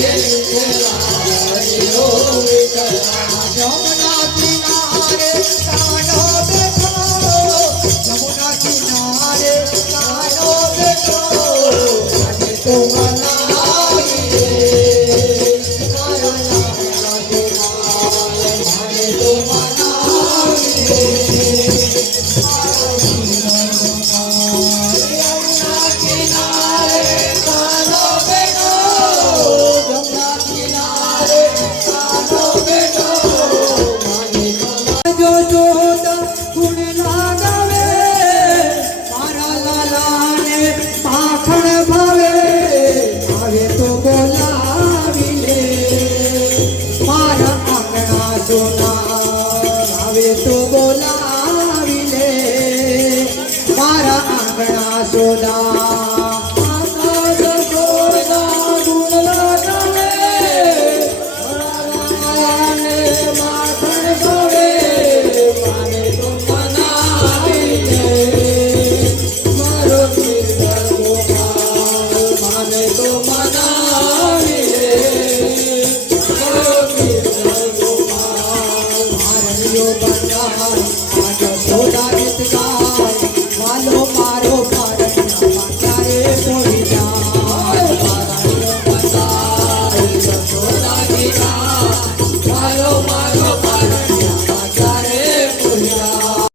Yeah. Oh, my God. બોલાવીને મારા આંગણા સોદા ગીત ગા